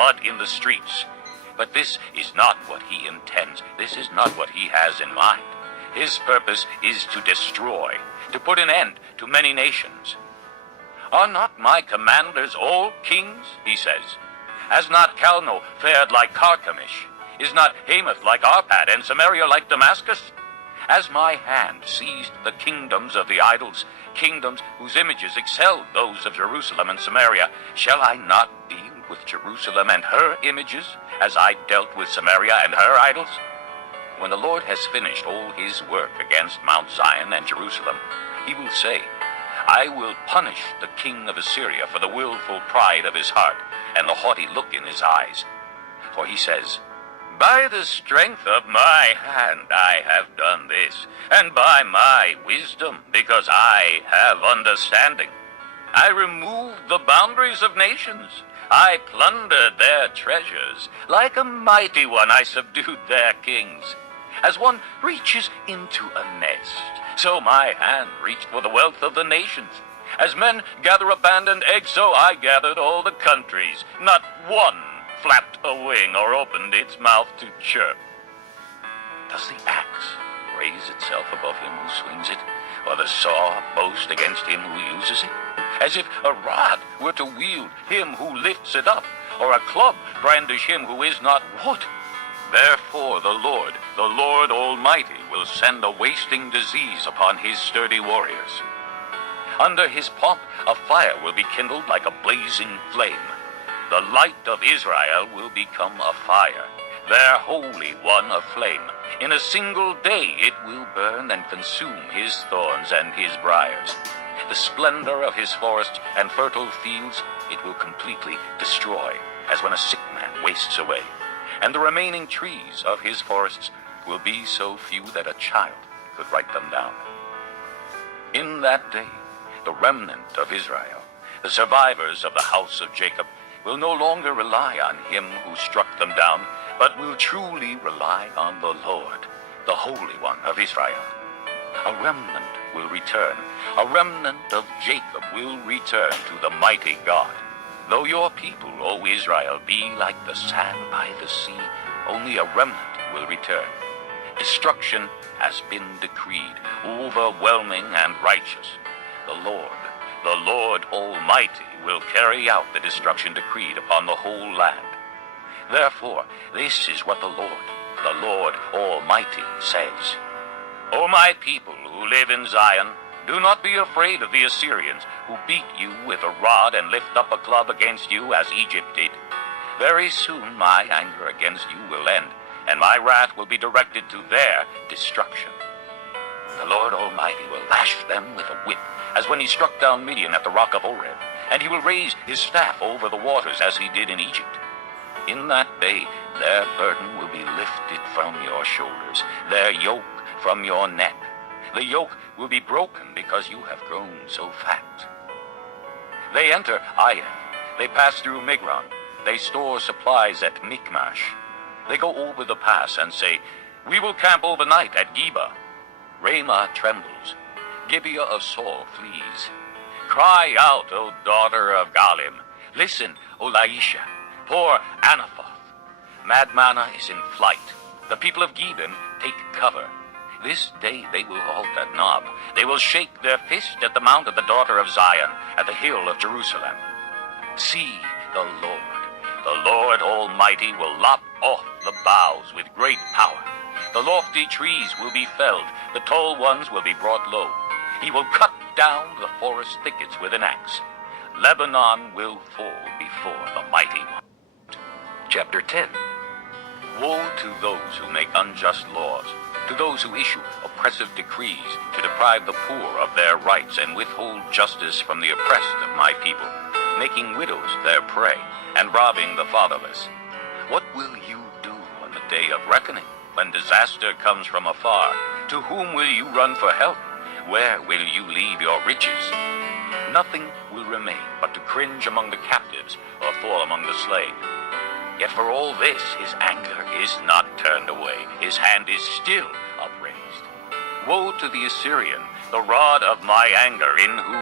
mud in the streets. But this is not what he intends. This is not what he has in mind. His purpose is to destroy, to put an end to many nations. Are not my commanders all kings, he says? Has not Calno fared like Carchemish? Is not Hamath like Arpad, and Samaria like Damascus? Has my hand seized the kingdoms of the idols, kingdoms whose images excelled those of Jerusalem and Samaria? Shall I not deal with Jerusalem and her images, as I dealt with Samaria and her idols? When the Lord has finished all his work against Mount Zion and Jerusalem, he will say, I will punish the king of Assyria for the willful pride of his heart and the haughty look in his eyes. For he says, by the strength of my hand I have done this, and by my wisdom, because I have understanding. I removed the boundaries of nations. I plundered their treasures. Like a mighty one I subdued their kings. As one reaches into a nest, so my hand reached for the wealth of the nations. As men gather abandoned eggs, so I gathered all the countries. Not one flapped a wing or opened its mouth to chirp. Does the axe raise itself above him who swings it, or the saw boast against him who uses it? As if a rod were to wield him who lifts it up, or a club brandish him who is not wood. Therefore the Lord Almighty, will send a wasting disease upon his sturdy warriors. Under his pomp a fire will be kindled like a blazing flame. The light of Israel will become a fire, their Holy One a flame. In a single day it will burn and consume his thorns and his briars. The splendor of his forests and fertile fields it will completely destroy, as when a sick man wastes away. And the remaining trees of his forests will be so few that a child could write them down. In that day, the remnant of Israel, the survivors of the house of Jacob, will no longer rely on him who struck them down, but will truly rely on the Lord, the Holy One of Israel. A remnant will return. A remnant of Jacob will return to the mighty God. Though your people, O Israel, be like the sand by the sea, only a remnant will return. Destruction has been decreed, overwhelming and righteous. The Lord Almighty, will carry out the destruction decreed upon the whole land. Therefore, this is what the Lord Almighty says. O my people who live in Zion, do not be afraid of the Assyrians, who beat you with a rod and lift up a club against you as Egypt did. Very soon my anger against you will end, and my wrath will be directed to their destruction. The Lord Almighty will lash them with a whip, as when he struck down Midian at the rock of Oreb, and he will raise his staff over the waters as he did in Egypt. In that day their burden will be lifted from your shoulders, their yoke from your neck. The yoke will be broken because you have grown so fat. They enter Ayin, they pass through Migron, they store supplies at Michmash. They go over the pass and say, we will camp overnight at Geba. Ramah trembles, Gibeah of Saul flees. Cry out, O daughter of Galim. Listen, O Laisha. Poor Anathoth. Madmanah is in flight. The people of Gibeon take cover. This day they will halt at Nob. They will shake their fist at the mount of the daughter of Zion, at the hill of Jerusalem. See, the Lord Almighty will lop off the boughs with great power. The lofty trees will be felled, the tall ones will be brought low. He will cut down the forest thickets with an axe. Lebanon will fall before the mighty one. Chapter 10. Woe to those who make unjust laws, to those who issue oppressive decrees to deprive the poor of their rights and withhold justice from the oppressed of my people, making widows their prey and robbing the fatherless. What will you do on the day of reckoning, when disaster comes from afar? To whom will you run for help? Where will you leave your riches? Nothing will remain but to cringe among the captives or fall among the slain. Yet for all this his anger is not turned away, his hand is still upraised. Woe to the Assyrian, the rod of my anger, in whom